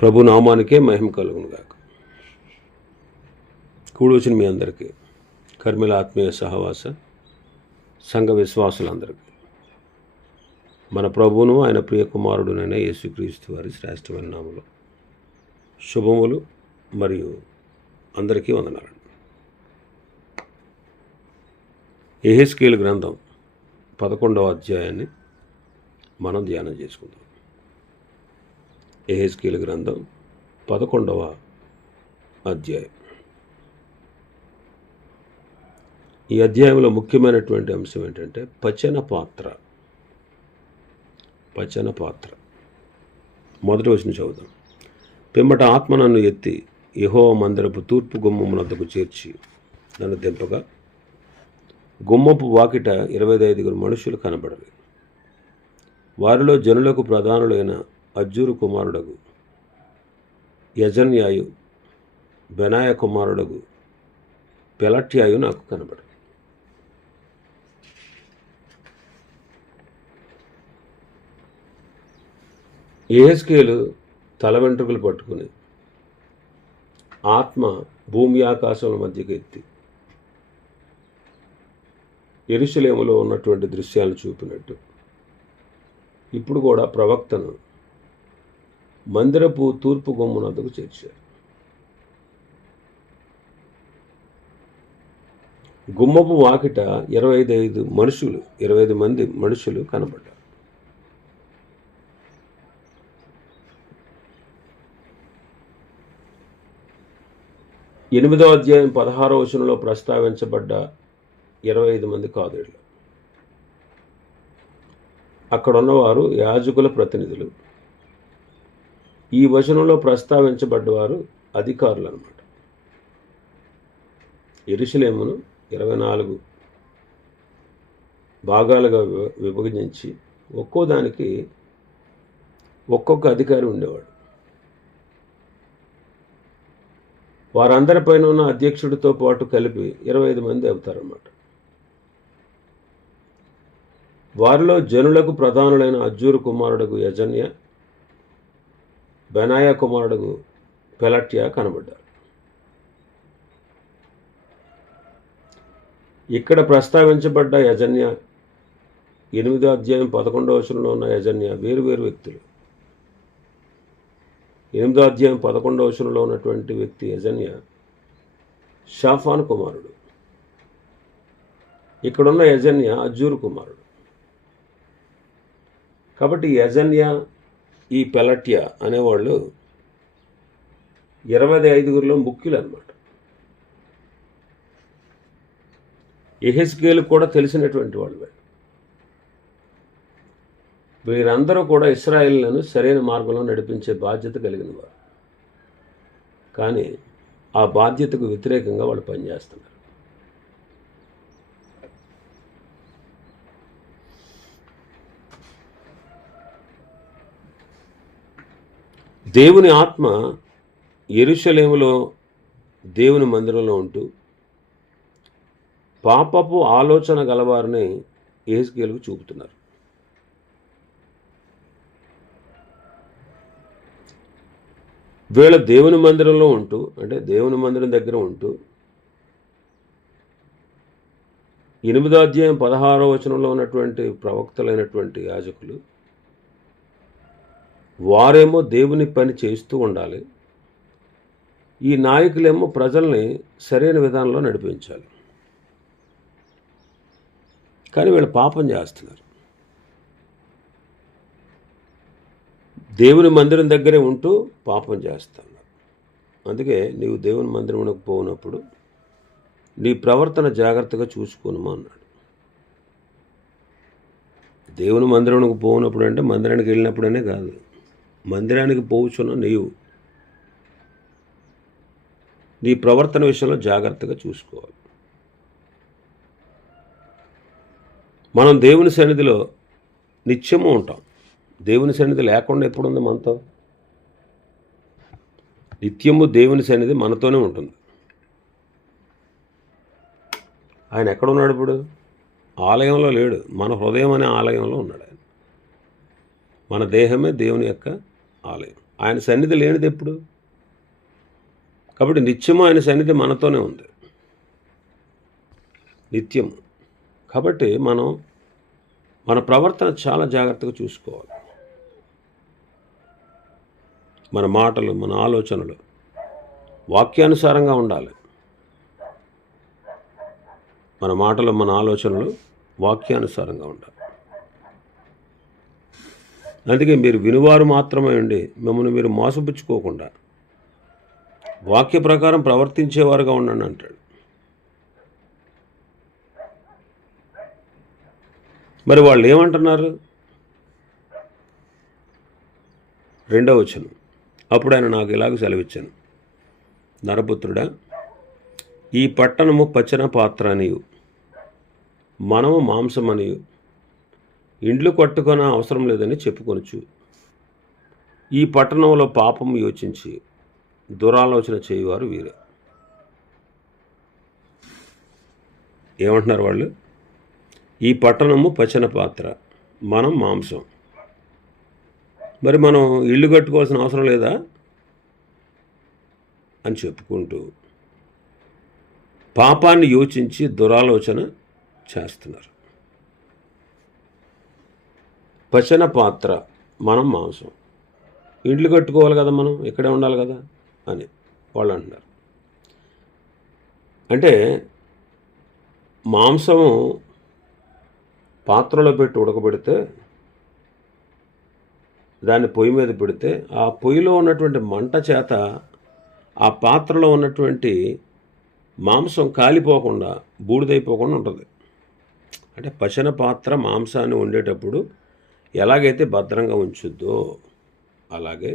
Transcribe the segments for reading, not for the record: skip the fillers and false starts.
ప్రభు నామానికే మహిమ కలుగును గాక. కూడి వచ్చిన మీ అందరికీ, కర్మిల ఆత్మీయ సహవాస సంఘ విశ్వాసులందరికీ మన ప్రభువును ఆయన ప్రియ కుమారుడునైన యేసుక్రీస్తు వారి శ్రేష్టమైన నామములో శుభములు మరియు అందరికీ వందనాలు. యెహెజ్కేలు గ్రంథం 11వ అధ్యాయాన్ని మనం ధ్యానం చేసుకుందాం. యెహెజ్కేలు గ్రంథం 11వ అధ్యాయం. ఈ అధ్యాయంలో ముఖ్యమైనటువంటి అంశం ఏంటంటే పచన పాత్ర. మొదటి వచనం చదువుదాం. పిమ్మట ఆత్మ నన్ను ఎత్తి యెహోవా మందిరపు తూర్పు గుమ్మమునద్దకు చేర్చి నన్ను దింపగా గుమ్మపు వాకిట 25 మనుషులు కనబడరు. వారిలో జనులకు ప్రధానులైన అజ్జూరు కుమారుడగు యజన్యాయు, బెనాయ కుమారుడగు పెలట్యాయు నాకు కనబడరు. యెహెజ్కేలు తల వెంట్రుకలు పట్టుకుని ఆత్మ భూమి ఆకాశముల మధ్యకి ఎత్తి యెరూషలేములో ఉన్నటువంటి దృశ్యాలను చూపినట్టు ఇప్పుడు కూడా ప్రవక్తను మందిరపు తూర్పు గుమ్మమునద్దకు చేర్చారు. గుమ్మపు వాకిట 25 మంది మనుషులు కనబడ్డారు. ఎనిమిదవ అధ్యాయం 16వ వచనంలో ప్రస్తావించబడ్డ 25 మంది కాదేళ్ళు. అక్కడ ఉన్నవారు యాజకుల ప్రతినిధులు. ఈ వచనంలో ప్రస్తావించబడ్డవారు అధికారులు అన్నమాట. యెరూషలేమును 24 భాగాలుగా విభజించి ఒక్కో దానికి ఒక్కొక్క అధికారి ఉండేవాడు. వారందరిపైన ఉన్న అధ్యక్షుడితో పాటు కలిపి 25 మంది అవుతారన్నమాట. వారిలో జనులకు ప్రధానులైన అజ్జూరు కుమారుడుగు యజన్య, బెనాయ కుమారుడుగు పెలట్య కనబడ్డారు. ఇక్కడ ప్రస్తావించబడ్డ యజన్య, 8వ అధ్యాయం 11వ వచనంలో ఉన్న యజన్య వేరు వ్యక్తులు. 8వ అధ్యాయం 11వ వచనంలో ఉన్నటువంటి వ్యక్తి యజన్య షాఫాను కుమారుడు. ఇక్కడున్న యజన్య అజ్జూరు కుమారుడు. కాబట్టి యజన్య, ఈ పెలట్య అనేవాళ్ళు 25 ముఖ్యులు అన్నమాట. యెహెజ్కేలు కూడా తెలిసినటువంటి వాళ్ళు. వీరందరూ కూడా ఇశ్రాయేలులను సరైన మార్గంలో నడిపించే బాధ్యత కలిగిన వారు. కానీ ఆ బాధ్యతకు వ్యతిరేకంగా వాళ్ళు పనిచేస్తున్నారు. దేవుని ఆత్మ యెరూషలేములో దేవుని మందిరంలో ఉంటూ పాపపు ఆలోచన గలవారిని యెహెజ్కేలుకు చూపుతున్నారు. వీళ్ళ దేవుని మందిరంలో ఉంటూ, అంటే దేవుని మందిరం దగ్గర ఉంటూ 8వ అధ్యాయం 16వ వచనంలో ఉన్నటువంటి ప్రవక్తలైనటువంటి యాజకులు వారేమో దేవుని పని చేస్తూ ఉండాలి. ఈ నాయకులేమో ప్రజల్ని సరైన విధానంలో నడిపించాలి. కానీ వీళ్ళు పాపం చేస్తున్నారు. దేవుని మందిరం దగ్గరే ఉంటూ పాపం చేస్తున్నారు. అందుకే నీవు దేవుని మందిరంలోకి పోనప్పుడు నీ ప్రవర్తన జాగ్రత్తగా చూసుకోనమా అన్నాడు. దేవుని మందిరంలోకి పోనప్పుడు అంటే మందిరానికి వెళ్ళినప్పుడనే కాదు, మందిరానికి పోవుచున్న నీవు నీ ప్రవర్తన విషయంలో జాగ్రత్తగా చూసుకోవాలి. మనం దేవుని సన్నిధిలో నిత్యము ఉంటాం. దేవుని సన్నిధి లేకుండా ఎప్పుడుంది మనతో? నిత్యము దేవుని సన్నిధి మనతోనే ఉంటుంది. ఆయన ఎక్కడున్నాడు ఇప్పుడు? ఆలయంలో లేడు, మన హృదయం అనే ఆలయంలో ఉన్నాడు ఆయన. మన దేహమే దేవుని యొక్క ఆలయం. ఆయన సన్నిధి లేనిది ఎప్పుడు? కాబట్టి నిత్యము ఆయన సన్నిధి మనతోనే ఉంది, నిత్యం. కాబట్టి మనం మన ప్రవర్తన చాలా జాగ్రత్తగా చూసుకోవాలి. మన మాటలు, మన ఆలోచనలు వాక్యానుసారంగా ఉండాలి. మన మాటలు, మన ఆలోచనలు వాక్యానుసారంగా ఉండాలి. అందుకే మీరు వినువారు మాత్రమే ఉండి మిమ్మల్ని మీరు మోసపుచ్చుకోకుండా వాక్య ప్రకారం ప్రవర్తించేవారుగా ఉండండి అంటాడు. మరి వాళ్ళు ఏమంటున్నారు? 2వ వచనం, అప్పుడు ఆయన నాకు ఇలాగ సెలవిచ్చాను, నరపుత్రుడా, ఈ పట్టణము పచ్చన పాత్ర అనియు మనము మాంసమనియు ఇండ్లు కట్టుకొన అవసరం లేదని చెప్పుకొనొచ్చు. ఈ పట్టణంలో పాపం యోచించి దురాలోచన చేయువారు వీరే. ఏమంటున్నారు వాళ్ళు? ఈ పట్టణము పచ్చన పాత్ర, మనం మాంసం. మరి మనం ఇల్లు కట్టుకోవాల్సిన అవసరం లేదా అని చెప్పుకుంటూ పాపాన్ని యోచించి దురాలోచన చేస్తున్నారు. పచ్చన పాత్ర, మనం మాంసం. ఇండ్లు కట్టుకోవాలి కదా, మనం ఇక్కడే ఉండాలి కదా అని వాళ్ళు అంటున్నారు. అంటే మాంసము పాత్రలో పెట్టి ఉడకబెడితే, దాన్ని పొయ్యి మీద పెడితే, ఆ పొయ్యిలో ఉన్నటువంటి మంట చేత ఆ పాత్రలో ఉన్నటువంటి మాంసం కాలిపోకుండా, బూడిదైపోకుండా ఉంటుంది. అంటే పచ్చన పాత్ర మాంసాన్ని వండేటప్పుడు ఎలాగైతే భద్రంగా ఉంచుద్దో అలాగే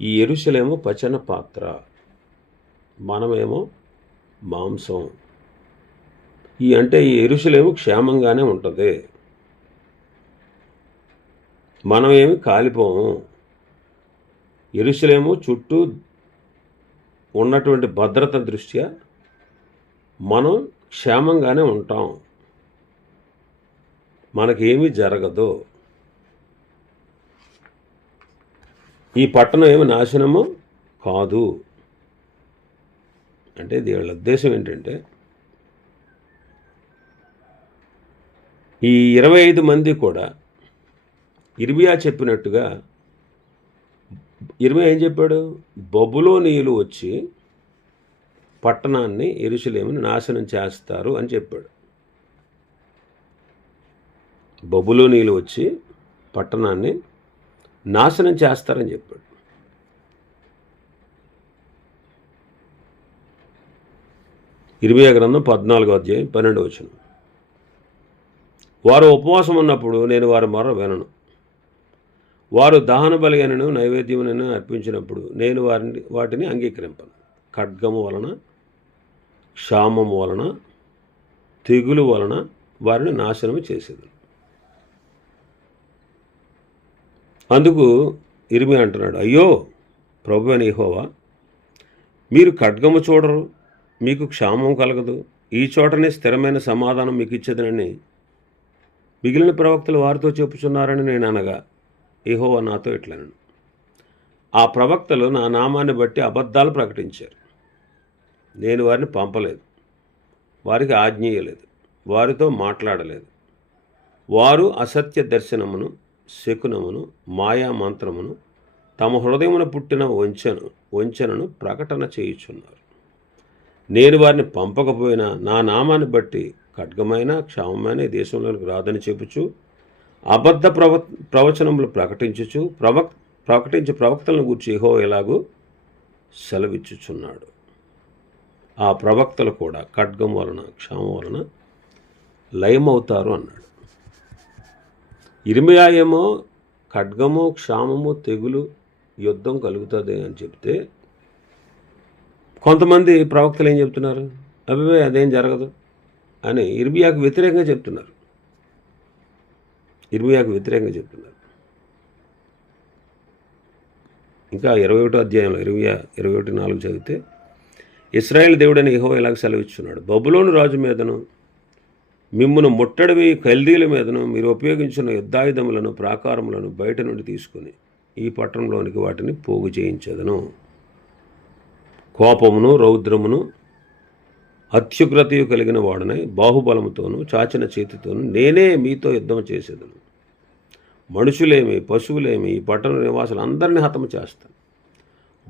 ఈ యెరూషలేము పచ్చన పాత్ర, మనమేమో మాంసం. ఈ యెరూషలేము క్షేమంగానే ఉంటుంది, మనమేమి కాలిపోము. యెరూషలేము చుట్టూ ఉన్నటువంటి భద్రత దృష్ట్యా మనం క్షేమంగానే ఉంటాం, మనకేమీ జరగదు. ఈ పట్టణం ఏమి నాశనము కాదు. అంటే వీళ్ళ ఉద్దేశం ఏంటంటే, ఈ 25 మంది కూడా ఇర్మియా చెప్పినట్టుగా, ఇర్మియా ఏం చెప్పాడు? బబులోనీయులు వచ్చి పట్టణాన్ని, యెరూషలేముని నాశనం చేస్తారు అని చెప్పాడు. బబులోనీయులు వచ్చి పట్టణాన్ని నాశనం చేస్తారని చెప్పాడు. ఇర్మియా గ్రంథం 14వ అధ్యాయం 12వ వచనం, వారు ఉపవాసం ఉన్నప్పుడు నేను వారి మొర వినను, వారు దహన బలిగైనను నైవేద్యమునైనా అర్పించినప్పుడు నేను వాటిని అంగీకరింపను. ఖడ్గము వలన, క్షామము వలన, తెగులు వలన వారిని నాశనము చేసేది. అందుకు ఇర్మియా అంటున్నాడు, అయ్యో ప్రభువైన యెహోవా, మీరు ఖడ్గము చూడరు, మీకు క్షామం కలగదు, ఈ చోటనే స్థిరమైన సమాధానం మీకు ఇచ్చేదనని మిగిలిన ప్రవక్తలు వారితో చెప్పుచున్నారని నేను అనగా, యెహోవా నాతో ఇట్లనను, ఆ ప్రవక్తలు నా నామాన్ని బట్టి అబద్ధాలు ప్రకటించారు. నేను వారిని పంపలేదు, వారికి ఆజ్ఞేయలేదు, వారితో మాట్లాడలేదు. వారు అసత్య దర్శనమును, శకునమును, మాయా మంత్రమును, తమ హృదయమున పుట్టిన వంచనను ప్రకటన చేయుచున్నారు. నేను వారిని పంపకపోయినా నా నామాన్ని బట్టి ఖడ్గమైన, క్షామమైన ఈ దేశంలోనికి రాదని చెప్పుచు అబద్ధ ప్రవచనములు ప్రకటించుచు ప్రకటించే ప్రవక్తలను గూర్చి యెహోవా ఎలాగూ సెలవిచ్చుచున్నాడు. ఆ ప్రవక్తలు కూడా ఖడ్గం వలన, క్షామం వలన లయమవుతారు అన్నాడు. ఇర్మియా ఏమో ఖడ్గము, క్షామము, తెగులు, యుద్ధం కలుగుతుంది అని చెప్తే, కొంతమంది ప్రవక్తలు ఏం చెప్తున్నారు? అభివే అదేం జరగదు అని ఇర్మియాకు వ్యతిరేకంగా చెప్తున్నారు. ఇంకా 21వ అధ్యాయంలో ఇర్మియా 21:4 చదివితే, ఇశ్రాయేలు దేవుడని యెహోవా ఇలాగ సెలవిచ్చున్నాడు, బబులోను రాజు మీదను, మిమ్మును ముట్టడివి కల్దీల మీదను మీరు ఉపయోగించిన యుద్ధాయుధములను, ప్రాకారములను బయట నుండి తీసుకుని ఈ పట్టణంలోనికి వాటిని పోగు చేయించదను. కోపమును రౌద్రమును అత్యుగ్రతయు కలిగిన వాడనై బాహుబలముతోనూ చాచిన చేతితోనూ నేనే మీతో యుద్ధం చేసేదను. మనుషులేమి పశువులేమి ఈ పట్టణ నివాసులు అందరినీ హతము చేస్తాను.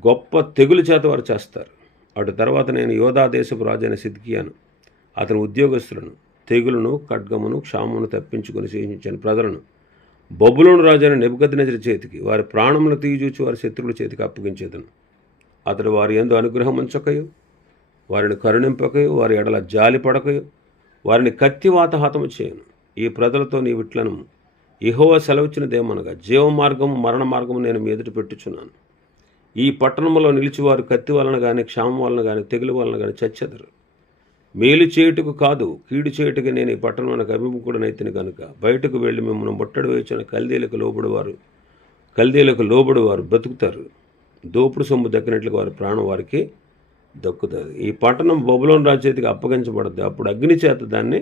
గొప్ప తెగులు చేత వారు చేస్తారు. అటు తర్వాత నేను యోధా దేశపు రాజైన సిద్కియాను అతని ఉద్యోగస్తులను తెగులును ఖడ్గమును క్షామమును తప్పించుకొని శేషించిన ప్రజలను బబులోను రాజైన నెబుకద్నెజరు చేతికి వారి ప్రాణములు తీయజూచి వారి శత్రువుల చేతికి అప్పగించేదను. అతడు వారి యందు అనుగ్రహం ఉంచకయు వారిని కరుణింపకయు వారి ఎడల జాలి పడకయు వారిని కత్తివాత హతము చేయను. ఈ ప్రజలతో నీ విట్లను యెహోవా సెలవిచ్చినదేమనగా జీవమార్గము మరణ మార్గము నేను మీ ఎదుట పెట్టుచున్నాను. ఈ పట్టణంలో నిలిచివారు కత్తి వలన కానీ క్షామం వలన కానీ తెగులు వలన కానీ చచ్చెదరు. మేలు చేయుటకు కాదు కీడు చేయుటకు నేను ఈ పట్టణానికి అభిముఖుడనైతిని కనుక బయటకు వెళ్ళి మిమ్మల్ని ముట్టడి వేయించిన కల్దీలకు లోబడివారు బ్రతుకుతారు. దోపుడు సొమ్ము దక్కినట్లుగా వారి ప్రాణం వారికి దక్కుతుంది. ఈ పట్టణం బబులోను రాజు చేతికి అప్పగించబడుతుంది. అప్పుడు అగ్ని చేత దాన్ని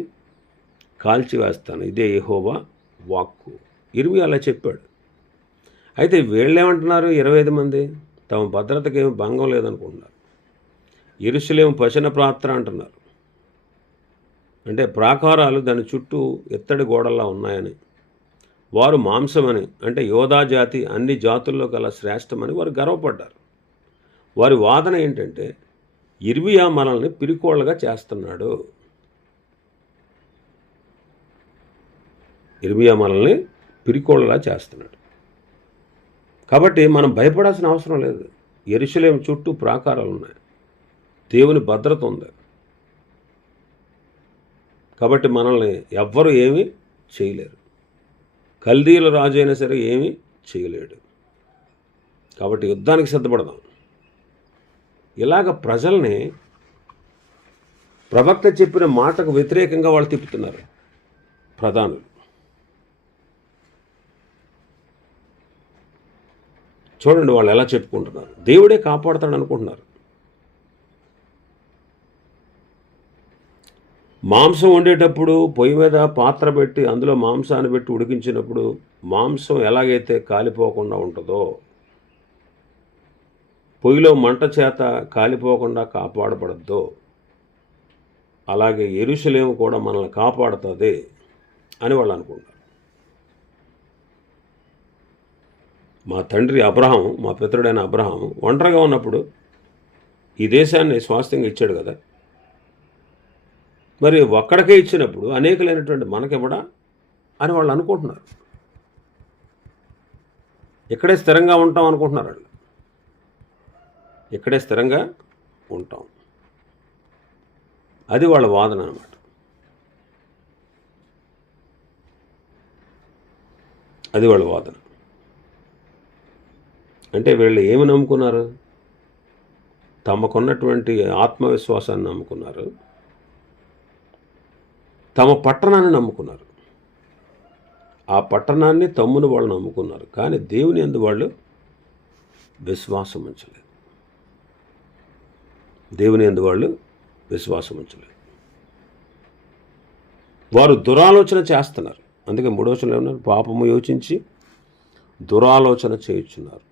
కాల్చివేస్తాను. ఇదే యెహోవా వాక్కు. ఇర్మీయా అలా చెప్పాడు. అయితే వీళ్ళేమంటున్నారు? 25 మంది తమ భద్రతకి ఏమి భంగం లేదనుకుంటున్నారు. యెరూషలేము పశన ప్రాత్ర అంటున్నారు. అంటే ప్రాకారాలు దాని చుట్టూ ఎత్తడి గోడల్లా ఉన్నాయని, వారు మాంసమని, అంటే యోధా జాతి అన్ని జాతుల్లో కల శ్రేష్టమని వారు గర్వపడ్డారు. వారి వాదన ఏంటంటే ఇర్మీయా మనల్ని పిరికోళ్ళగా చేస్తున్నాడు. ఇర్మీయా మనల్ని పిరికోళ్ళలా చేస్తున్నాడు. కాబట్టి మనం భయపడాల్సిన అవసరం లేదు. యెరూషలేము చుట్టూ ప్రాకారాలు ఉన్నాయి. దేవుని భద్రత ఉంది. కాబట్టి మనల్ని ఎవ్వరూ ఏమీ చేయలేరు. కల్దీయుల రాజు అయినా సరే ఏమీ చేయలేడు. కాబట్టి యుద్ధానికి సిద్ధపడదాం. ఇలాగ ప్రజల్ని ప్రవక్త చెప్పిన మాటకు వ్యతిరేకంగా వాళ్ళు తిప్పుతున్నారు ప్రధానులు. చూడండి వాళ్ళు ఎలా చెప్పుకుంటున్నారు. దేవుడే కాపాడుతాడు అనుకుంటున్నారు. మాంసం వండేటప్పుడు పొయ్యి మీద పాత్ర పెట్టి అందులో మాంసాన్ని పెట్టి ఉడికించినప్పుడు మాంసం ఎలాగైతే కాలిపోకుండా ఉంటుందో, పొయ్యిలో మంట చేత కాలిపోకుండా కాపాడబడద్దో, అలాగే యెరూషలేము కూడా మనల్ని కాపాడుతుంది అని వాళ్ళు అనుకుంటారు. మా తండ్రి అబ్రహాము, మా పితరుడైన అబ్రహాము ఒంటరిగా ఉన్నప్పుడు ఈ దేశాన్ని స్వాస్థ్యంగా ఇచ్చాడు కదా, మరి ఒక్కడికే ఇచ్చినప్పుడు అనేకలైనటువంటి మనకివ్వడా అని వాళ్ళు అనుకుంటున్నారు. ఇక్కడే స్థిరంగా ఉంటాం అనుకుంటున్నారు వాళ్ళు. ఇక్కడే స్థిరంగా ఉంటాం, అది వాళ్ళ వాదన అన్నమాట. అది వాళ్ళ వాదన. అంటే వీళ్ళు ఏమి నమ్ముకున్నారు? తమకున్నటువంటి ఆత్మవిశ్వాసాన్ని నమ్ముకున్నారు, తమ పట్టణాన్ని నమ్ముకున్నారు. ఆ పట్టణాన్ని తమ్ముని వాళ్ళు నమ్ముకున్నారు, కానీ దేవుని యందు వాళ్ళు విశ్వాసం ఉంచలేదు. దేవుని యందు వాళ్ళు విశ్వాసం ఉంచలేదు. వారు దురాలోచన చేస్తున్నారు. అందుకే 3వ వచనంలో ఏమన్నారు? పాపము యోచించి దురాలోచన చేయుచున్నారు.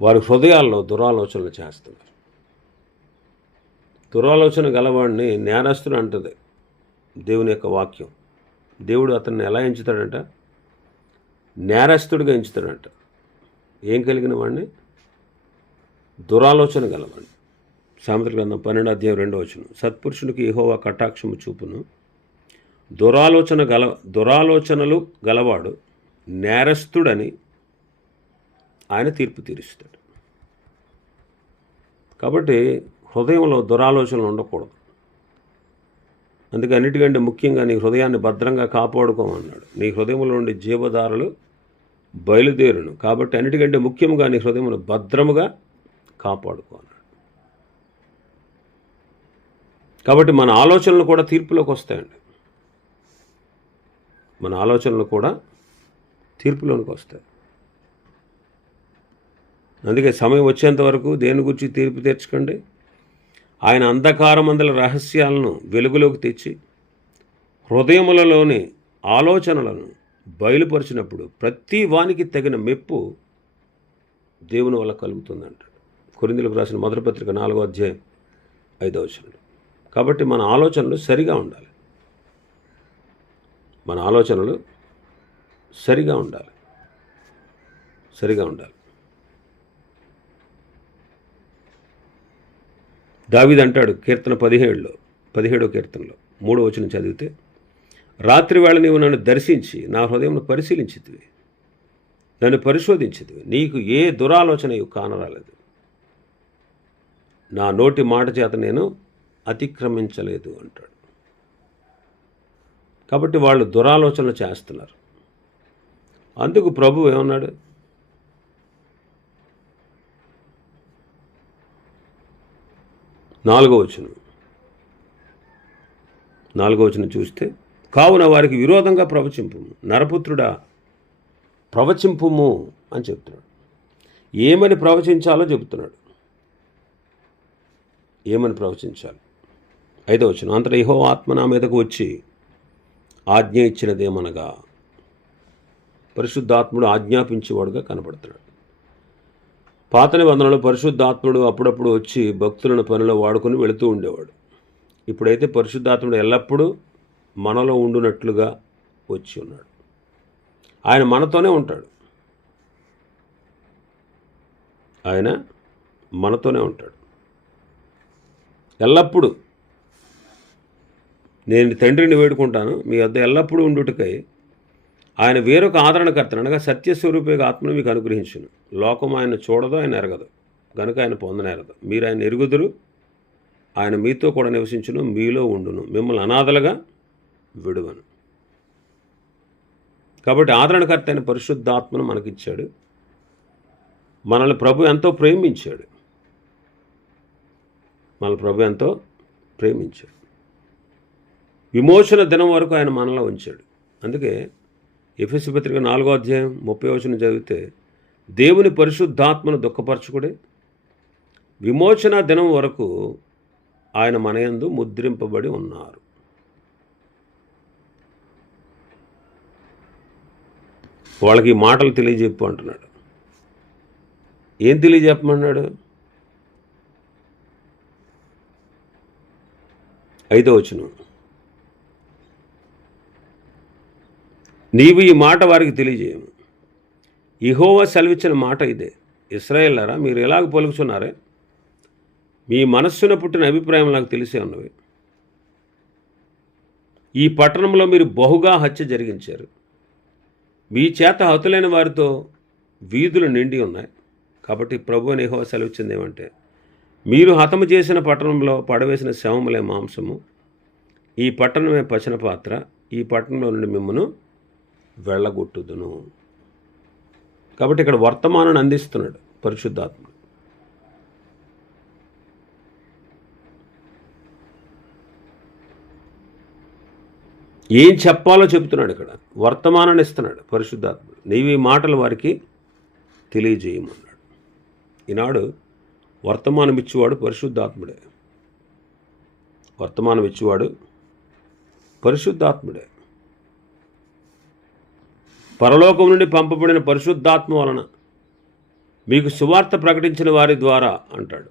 వారి హృదయాల్లో దురాలోచనలు చేస్తున్నారు. దురాలోచన గలవాడిని నేరస్తుడు అంటది దేవుని యొక్క వాక్యం. దేవుడు అతన్ని ఎలా ఎంచుతాడంట? నేరస్తుడిగా ఎంచుతాడంట. ఏం కలిగిన వాడిని? దురాలోచన గలవాడిని. సామెతల గ్రంథం 12వ అధ్యాయం 2వ వచనం. సత్పురుషునికి యెహోవా కటాక్షము చూపును, దురాలోచనలు గలవాడు నేరస్తుడని ఆయన తీర్పు తీరుస్తాడు. కాబట్టి హృదయంలో దురాలోచనలు ఉండకూడదు. అందుకే అన్నిటికంటే ముఖ్యంగా నీ హృదయాన్ని భద్రంగా కాపాడుకోమన్నాడు. నీ హృదయంలో నుండి జీవధారలు బయలుదేరును. కాబట్టి అన్నిటికంటే ముఖ్యంగా నీ హృదయమును భద్రముగా కాపాడుకోన్నాడు. కాబట్టి మన ఆలోచనలు కూడా తీర్పులోకి వస్తాయండి. మన ఆలోచనలు కూడా తీర్పులోనికి వస్తాయి. అందుకే సమయం వచ్చేంత వరకు దేని గురించి తీర్పు తెచ్చుకోండి. ఆయన అంధకారమందల రహస్యాలను వెలుగులోకి తెచ్చి హృదయములలోని ఆలోచనలను బయలుపరిచినప్పుడు ప్రతి వానికి తగిన మెప్పు దేవుని వల్ల కలుగుతుందంటాడు. కొరింథీయులకు రాసిన మొదటి పత్రిక 4వ అధ్యాయం 5వ వచనం. కాబట్టి మన ఆలోచనలు సరిగా ఉండాలి. మన ఆలోచనలు సరిగా ఉండాలి. దావీదు అంటాడు కీర్తన 17వ కీర్తనలో 3వ వచనం చదివితే, రాత్రి వేళ నీవు నన్ను దర్శించి నా హృదయంను పరిశీలించితివి, నన్ను పరిశోధించితివి, నీకు ఏ దురాలోచనయు కానరాలేదు, నా నోటి మాట చేత నేను అతిక్రమించలేదు అంటాడు. కాబట్టి వాళ్ళు దురాలోచనలు చేస్తున్నారు. అందుకు ప్రభువు ఏమన్నాడు? నాలుగో వచనం చూస్తే, కావున వారికి విరోధంగా ప్రవచింపుము, నరపుత్రుడా ప్రవచింపుము అని చెప్తున్నాడు. ఏమని ప్రవచించాలో చెబుతున్నాడు. ఏమని ప్రవచించాలి? 5వ వచనం, అంతటా యెహోవా ఆత్మ నా మీదకు వచ్చి ఆజ్ఞ ఇచ్చినదేమనగా, పరిశుద్ధాత్ముడు ఆజ్ఞాపించేవాడుగా కనబడుతున్నాడు. పాత నిబంధనలో పరిశుద్ధాత్ముడు అప్పుడప్పుడు వచ్చి భక్తులను పనిలో వాడుకొని వెళుతూ ఉండేవాడు. ఇప్పుడైతే పరిశుద్ధాత్ముడు ఎల్లప్పుడూ మనలో ఉండునట్లుగా వచ్చి ఉన్నాడు. ఆయన మనతోనే ఉంటాడు. ఎల్లప్పుడూ నేను తండ్రిని వేడుకుంటాను మీ వద్ద ఎల్లప్పుడూ ఉండుటకై ఆయన వేరొక ఆదరణకర్తను అనగా సత్యస్వరూపేగా ఆత్మను మీకు అనుగ్రహించును. లోకం ఆయన చూడదు, ఆయన ఎరగదు, కనుక ఆయన పొందనేరదు. మీరు ఆయన ఎరుగుదురు, ఆయన మీతో కూడా నివసించును, మీలో ఉండును, మిమ్మల్ని అనాథలుగా విడువను. కాబట్టి ఆదరణకర్త అయిన పరిశుద్ధాత్మను మనకిచ్చాడు. మనల్ని ప్రభు ఎంతో ప్రేమించాడు. విమోచన దినం వరకు ఆయన మనలో ఉంచాడు. అందుకే ఎఫెసీ పత్రిక 4వ అధ్యాయం 30వ వచనం చదివితే, దేవుని పరిశుద్ధాత్మను దుఃఖపరచుకుడే విమోచన దినం వరకు ఆయన మనయందు ముద్రింపబడి ఉన్నారు. వాళ్ళకి ఈ మాటలు తెలియజెప్పు అంటున్నాడు. ఏం తెలియజెప్పమన్నాడు? 5వ వచనం, నీవు ఈ మాట వారికి తెలియజేయము. యెహోవా సెలవిచ్చిన మాట ఇదే, ఇశ్రాయేలులారా మీరు ఎలాగ పలుకుచున్నారే, మీ మనస్సున పుట్టిన అభిప్రాయం నాకు తెలిసే ఉన్నవి. ఈ పట్టణంలో మీరు బహుగా హత్య జరిగించారు, మీ చేత హతులైన వారితో వీధులు నిండి ఉన్నాయి. కాబట్టి ప్రభువైన యెహోవా సెలవిచ్చింది ఏమంటే, మీరు హతము చేసిన పట్టణంలో పడవేసిన శవములే మాంసము, ఈ పట్టణమే పచన పాత్ర, ఈ పట్టణంలో నుండి మిమ్మను వెళ్ళగొట్టుదును. కాబట్టి ఇక్కడ వర్తమానాన్ని అందిస్తున్నాడు పరిశుద్ధాత్మ. ఏం చెప్పాలో చెబుతున్నాడు. ఇక్కడ వర్తమానాన్ని ఇస్తున్నాడు పరిశుద్ధాత్మ. నీవు ఈ మాటలు వారికి తెలియజేయమన్నాడు. ఈనాడు వర్తమానం ఇచ్చేవాడు పరిశుద్ధాత్ముడే. పరలోకం నుండి పంపబడిన పరిశుద్ధాత్మ వలన మీకు సువార్త ప్రకటించిన వారి ద్వారా అంటాడు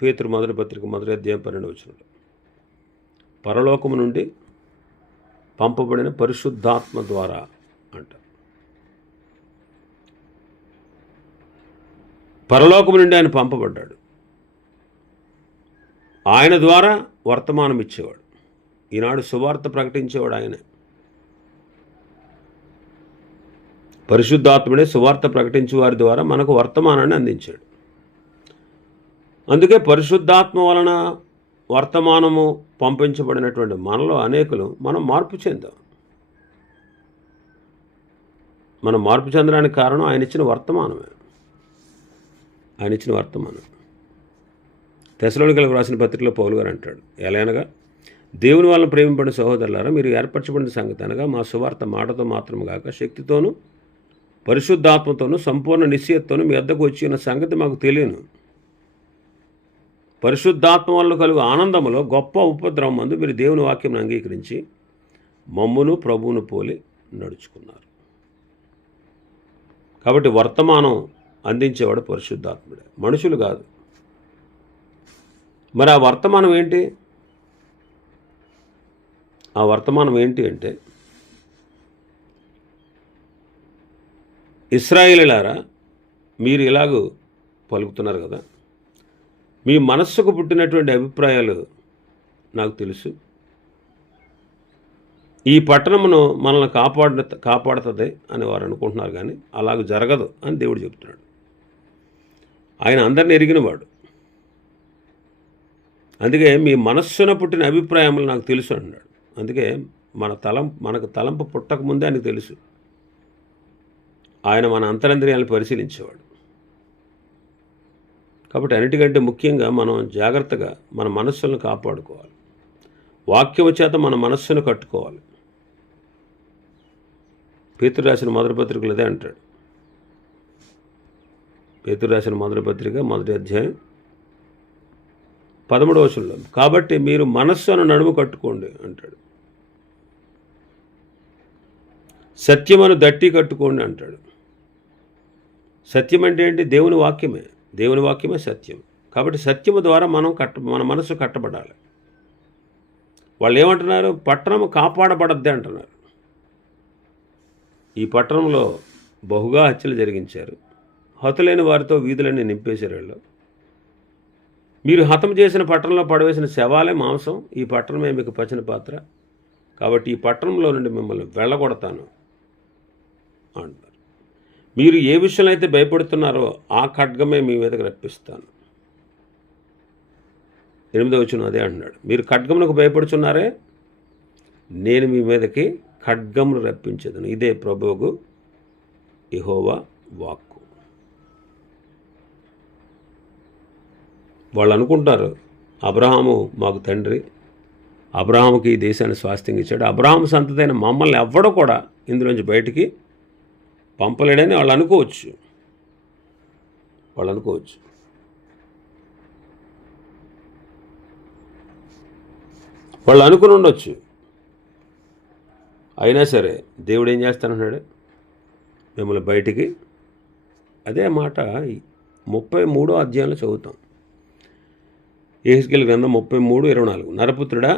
పేతురు మొదటి పత్రిక 1వ అధ్యాయం 12వ వచనంలో. పరలోకము నుండి పంపబడిన పరిశుద్ధాత్మ ద్వారా అంటారు. పరలోకము నుండి ఆయన పంపబడ్డాడు. ఆయన ద్వారా వర్తమానం ఇచ్చేవాడు. ఈనాడు సువార్త ప్రకటించేవాడు ఆయనే. పరిశుద్ధాత్ముడే సువార్త ప్రకటించే వారి ద్వారా మనకు వర్తమానాన్ని అందించాడు. అందుకే పరిశుద్ధాత్మ వలన వర్తమానము పంపించబడినటువంటి మనలో అనేకులు మనం మార్పు చెందాం. మనం మార్పు చెందడానికి కారణం ఆయన ఇచ్చిన వర్తమానమే. తెస్సలోనికీయులకు రాసిన పత్రికలో పౌలు గారు అంటాడు, ఎలాగనగా దేవుని వలన ప్రేమింపడిన సహోదరులారా, మీరు ఏర్పరచబడిన సంగతి అనగా మా సువార్త మాటతో మాత్రము కాక శక్తితోనూ పరిశుద్ధాత్మతోనూ సంపూర్ణ నిశ్చయతతోనూ మీ వద్దకు వచ్చిన సంగతి మాకు తెలియను. పరిశుద్ధాత్మ వలన కలుగు ఆనందములో గొప్ప ఉపద్రవం మందు మీరు దేవుని వాక్యం అంగీకరించి మమ్మును ప్రభువును పోలి నడుచుకున్నారు. కాబట్టి వర్తమానం అందించేవాడు పరిశుద్ధాత్ముడే, మనుషులు కాదు. మరి ఆ వర్తమానం ఏంటి? ఆ వర్తమానం ఏంటి అంటే, ఇశ్రాయేలీయులారా, మీరు ఇలాగూ పలుకుతున్నారు కదా, మీ మనస్సుకు పుట్టినటువంటి అభిప్రాయాలు నాకు తెలుసు. ఈ పట్టణమును మనల్ని కాపాడుతుంది అని వారు అనుకుంటున్నారు, కానీ అలాగ జరగదు అని దేవుడు చెప్తున్నాడు. ఆయన అందరిని ఎరిగినవాడు. అందుకే మీ మనస్సున పుట్టిన అభిప్రాయములు నాకు తెలుసు అన్నాడు. అందుకే మనకు తలంపు పుట్టకముందే ఆయనకు తెలుసు. ఆయన మన అంతరంద్రియాలను పరిశీలించేవాడు. కాబట్టి అన్నిటికంటే ముఖ్యంగా మనం జాగ్రత్తగా మన మనస్సులను కాపాడుకోవాలి. వాక్యము చేత మన మనస్సును కట్టుకోవాలి. పేతురు రాసిన మొదటి పత్రికలు అదే అంటాడు. పేతురు రాసిన మొదటి పత్రిక 1వ అధ్యాయం 13వ వచనంలో, కాబట్టి మీరు మనస్సును నడుము కట్టుకోండి అంటాడు. సత్యమును దట్టి కట్టుకోండి అంటాడు. సత్యం అంటే ఏంటి? దేవుని వాక్యమే. దేవుని వాక్యమే సత్యం. కాబట్టి సత్యము ద్వారా మన మనసు కట్టబడాలి. వాళ్ళు ఏమంటున్నారు? పట్టణము కాపాడబడద్దే అంటున్నారు. ఈ పట్టణంలో బహుగా హత్యలు జరిగించారు. హతులైన వారితో వీధులన్నీ నింపేశారు వాళ్ళు. మీరు హతం చేసిన పట్టణంలో పడవేసిన శవాలే మాంసం. ఈ పట్టణమే మీకు పచిన పాత్ర. కాబట్టి ఈ పట్టణంలో నుండి మిమ్మల్ని వెళ్ళగొడతాను అంటారు. మీరు ఏ విషయంలో అయితే భయపడుతున్నారో ఆ ఖడ్గమే మీ మీదకి రప్పిస్తాను. 8వ వచనం అదే అంటున్నాడు. మీరు ఖడ్గమునకు భయపడుచున్నారే, నేను మీ మీదకి ఖడ్గమును రప్పించదును. ఇదే ప్రభువుకు యెహోవా వాక్కు. వాళ్ళు అనుకుంటారు, అబ్రహాము మాకు తండ్రి, అబ్రహాముకి ఈ దేశాన్ని స్వాస్థ్యంగా ఇచ్చాడు, అబ్రహాము సంతతైన మమ్మల్ని ఎవ్వడో కూడా ఇందులోంచి బయటికి పంపలేడని వాళ్ళు అనుకోవచ్చు. వాళ్ళు అనుకుని ఉండొచ్చు. అయినా సరే దేవుడు ఏం చేస్తానన్నాడు? మిమ్మల్ని బయటికి, అదే మాట 33వ అధ్యాయంలో చదువుతాం. యెహెజ్కేలు గ్రంథం 33:24, నరపుత్రుడా,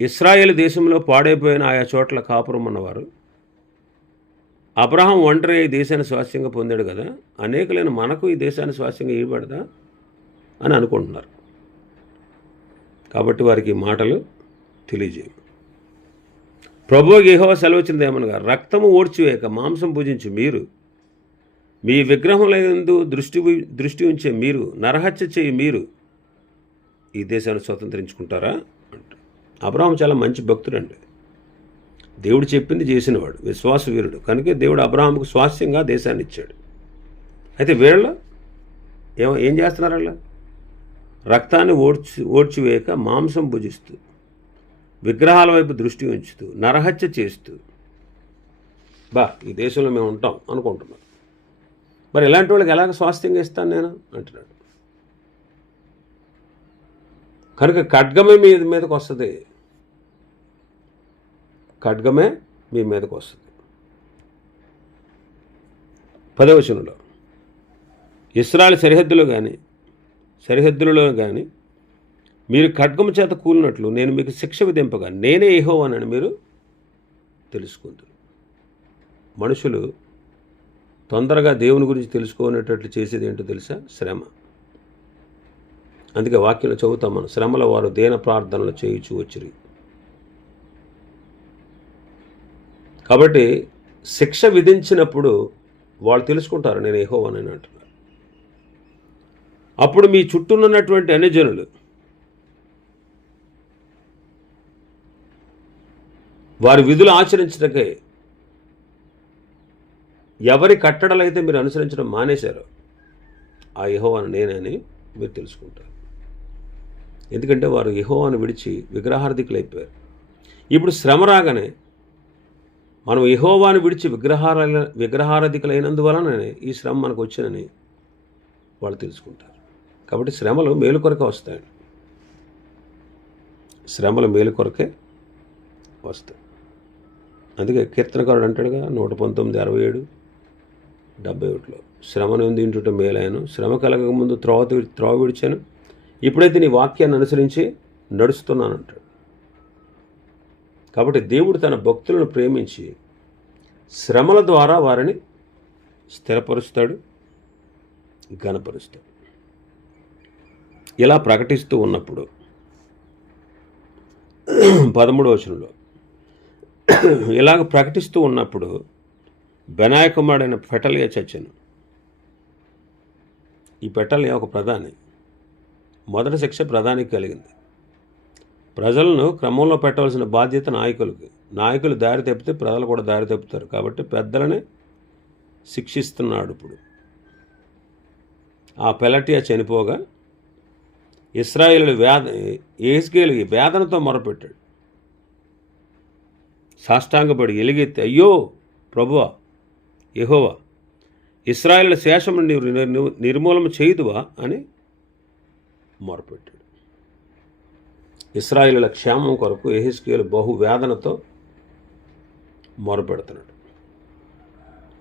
ఇశ్రాయేలు దేశంలో పాడైపోయిన ఆయా చోట్ల కాపురం ఉన్నవారు, అబ్రహాం ఒంటరి ఈ దేశాన్ని స్వాస్థ్యంగా పొందాడు కదా, అనేకులైన మనకు ఈ దేశాన్ని స్వాస్థ్యంగా ఇవ్వబడదా అని అనుకుంటున్నారు. కాబట్టి వారికి మాటలు తెలియజేయము. ప్రభువుకి యెహోవా సెలవిచ్చినది ఏమనగా, రక్తము ఓడ్చివేయక మాంసం భుజించి మీరు, మీ విగ్రహములందు దృష్టి ఉంచే మీరు, నరహత్య చేయి మీరు ఈ దేశాన్ని స్వతంత్రించుకుంటారా అంట. అబ్రహాం చాలా మంచి భక్తుడండి. దేవుడు చెప్పింది చేసినవాడు, విశ్వాస వీరుడు. కనుక దేవుడు అబ్రహాంకు స్వాస్థ్యంగా దేశాన్ని ఇచ్చాడు. అయితే వీళ్ళు ఏం చేస్తున్నారు? వాళ్ళ రక్తాన్ని ఓడ్చివేయక మాంసం భుజిస్తూ, విగ్రహాల వైపు దృష్టి ఉంచుతూ, నరహత్య చేస్తూ, ఈ దేశంలో మేము ఉంటాం అనుకుంటున్నాం. మరి ఇలాంటి వాళ్ళకి ఎలాగ స్వాస్థ్యంగా ఇస్తాను నేను అంటున్నాడు. కనుక ఖడ్గమే మీ మీదకి వస్తుంది. ఖడ్గమే మీ మీదకి వస్తుంది. 10వ వచనంలో, ఇశ్రాయేలు సరిహద్దులలో కానీ మీరు ఖడ్గము చేత కూలినట్లు నేను మీకు శిక్ష విధింపగా నేనే యెహోవానని మీరు తెలుసుకుంటారు. మనుషులు తొందరగా దేవుని గురించి తెలుసుకునేటట్లు చేసేది ఏంటో తెలుసా? శ్రమ. అందుకే వాక్యంలో చదువుతాం మనం, శ్రమల వారు దేన ప్రార్థనలు చేయుచు వచ్చిరి. కాబట్టి శిక్ష విధించినప్పుడు వాళ్ళు తెలుసుకుంటారు నేను యెహోవానని అంటున్నారు. అప్పుడు మీ చుట్టూనున్నటువంటి అన్ని జనులు వారి విధులు ఆచరించటకే ఎవరి కట్టడలైతే మీరు అనుసరించడం మానేశారో ఆ యెహోవాను నేనని మీరు తెలుసుకుంటారు. ఎందుకంటే వారు యెహోవాను విడిచి విగ్రహారాధికులైపోయారు. ఇప్పుడు శ్రమ రాగానే మనం యెహోవాను విడిచి విగ్రహారాధికులైనందువలననే ఈ శ్రమ మనకు వచ్చినని వాళ్ళు తెలుసుకుంటారు. కాబట్టి శ్రమలు మేలు కొరకే వస్తాయండి. శ్రమలు మేలు కొరకే వస్తాయి. అందుకే కీర్తనకారుడు అంటాడుగా 119:67, 71లో శ్రమను వింటుంటే మేలాయను, శ్రమ కలగక ముందు త్రోవ విడిచాను, ఇప్పుడైతే నీ వాక్యాన్ని అనుసరించి నడుస్తున్నానంటాడు. కాబట్టి దేవుడు తన భక్తులను ప్రేమించి శ్రమల ద్వారా వారిని స్థిరపరుస్తాడు, ఘనపరుస్తాడు. ఇలా ప్రకటిస్తూ ఉన్నప్పుడు 13వ వచనంలో ఇలాగ ప్రకటిస్తూ ఉన్నప్పుడు బెనాయ కుమారుడైన పెటలియా చచ్చాను. ఈ పెటలియా ఒక ప్రధాని. మొదటి శిక్ష ప్రధానికి కలిగింది. ప్రజలను క్రమంలో పెట్టవలసిన బాధ్యత నాయకులకి. నాయకులు దారి తప్పితే ప్రజలు కూడా దారి తప్పుతారు. కాబట్టి పెద్దలనే శిక్షిస్తున్నాడు. ఇప్పుడు ఆ పెలటియా చనిపోగా ఇశ్రాయేలు యెహెజ్కేలు వేదనతో మొరపెట్టాడు. సాష్టాంగపడి ఎలుగెత్తి, అయ్యో ప్రభువా యెహోవా, ఇశ్రాయేలు శేషమును నీవు నిర్మూలన చేయుదువా అని మొరపెట్టాడు. ఇశ్రాయేలుల క్షేమం కొరకు యెహెజ్కేలు బహు వేదనతో మొరపెడుతున్నాడు.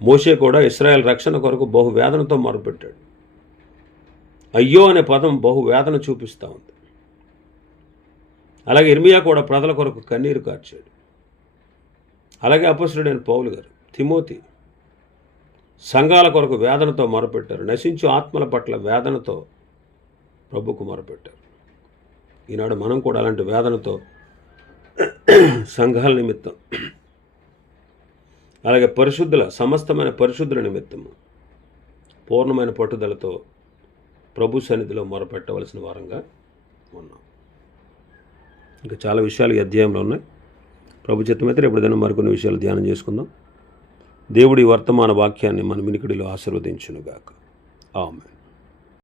మోషే కూడా ఇశ్రాయేల్ రక్షణ కొరకు బహు వేదనతో మొరపెట్టాడు. అయ్యో అనే పదం బహు వేదన చూపిస్తూ ఉంది. అలాగే ఇర్మియా కూడా ప్రజల కొరకు కన్నీరు కార్చాడు. అలాగే అపొస్తలుడైన పౌలు గారు, తిమోతి సంఘాల కొరకు వేదనతో మొరపెట్టారు. నశించు ఆత్మల పట్ల వేదనతో ప్రభుకు మొరపెట్టారు. ఈనాడు మనం కూడా అలాంటి వేదనతో సంఘాల నిమిత్తం, అలాగే సమస్తమైన పరిశుద్ధుల నిమిత్తము పూర్ణమైన పట్టుదలతో ప్రభు సన్నిధిలో మొరపెట్టవలసిన వారంగా ఉన్నాం. ఇంకా చాలా విషయాలు ఈ అధ్యాయంలో ఉన్నాయి. ప్రభు చిత్తమైతే రేపు ఏదైనా మరికొన్ని విషయాలు ధ్యానం చేసుకుందాం. దేవుడి వర్తమాన వాక్యాన్ని మన వినికిడిలో ఆశీర్వదించునుగాక. ఆమేన్.